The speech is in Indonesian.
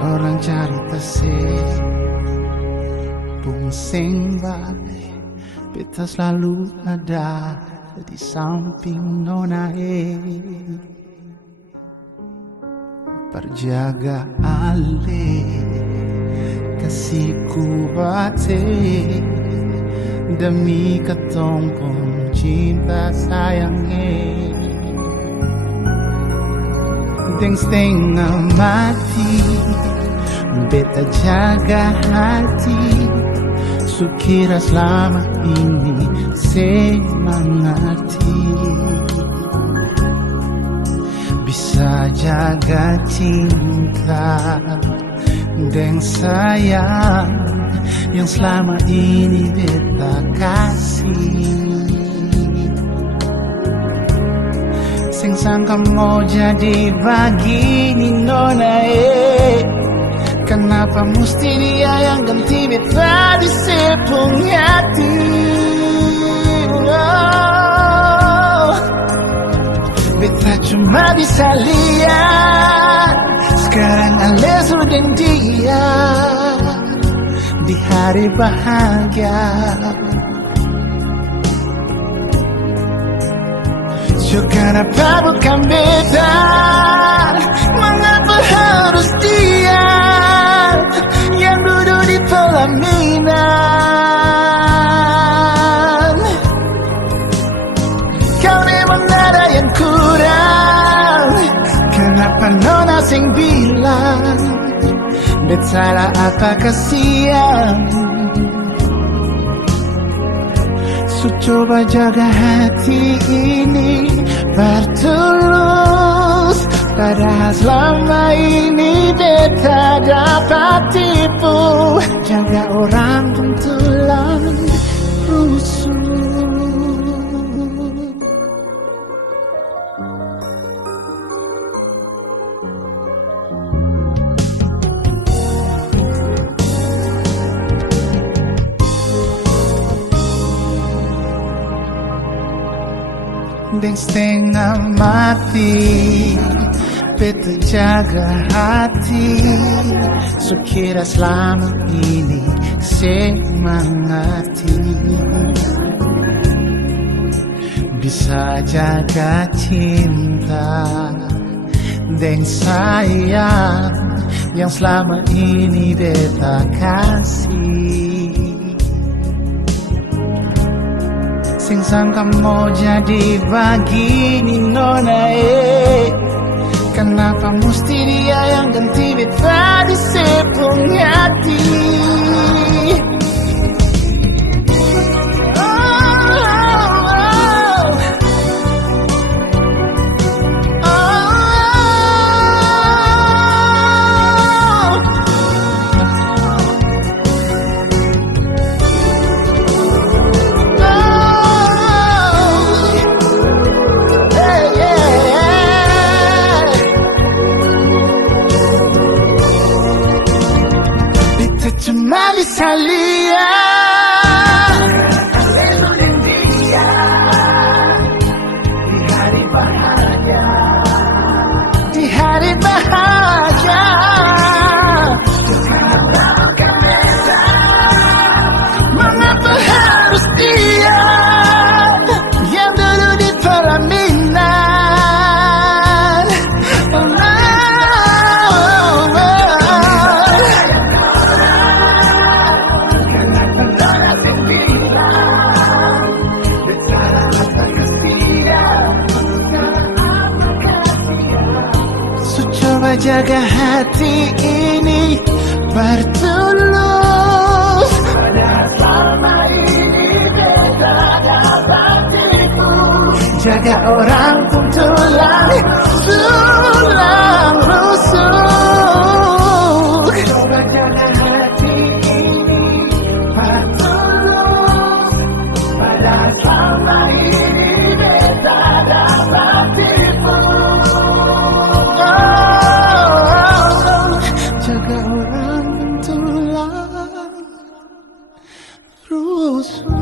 orang cari tasik Pungsing baik beta selalu ada di samping nona Perjaga ale kasihku bate demi ketong pun cinta sayangnya Deng setengah mati beta jaga hati Sukira selama ini semangati Bisa jaga cinta dan sayang Yang selama ini beta kasih Sing sangka mau jadi begini nona Kenapa mesti dia yang ganti beta di sepung hati Beta cuma bisa lihat Sekarang ale sudah dia Di hari bahagia So kenapa bukan beta Mengapa harus dia Yang duduk di pelaminan Kau memang ada yang kurang Kenapa nona sing bilang Bet salah apa kasihan So coba jaga hati ini bertulus Padahal selama ini beta dapat tipu Jaga orang tuntulan rusuh Deng setengah mati beta jaga hati Sukira selama ini semangati Bisa jaga cinta dan sayang Yang selama ini beta kasih Sing sangka mau jadi begini nona Kenapa mesti dia yang ganti beta di sepung hati Cuma bisa lihat Di hari bahagia Mengapa harus dia Yang dulu di pelaminan Coba jaga hati ini bertulus Selama ini beta dapat tipu Jaga orang pun tulang rusuk Coba jaga hati ini bertulus Selama ini beta dapat tipu Jaga orang tulang rusuk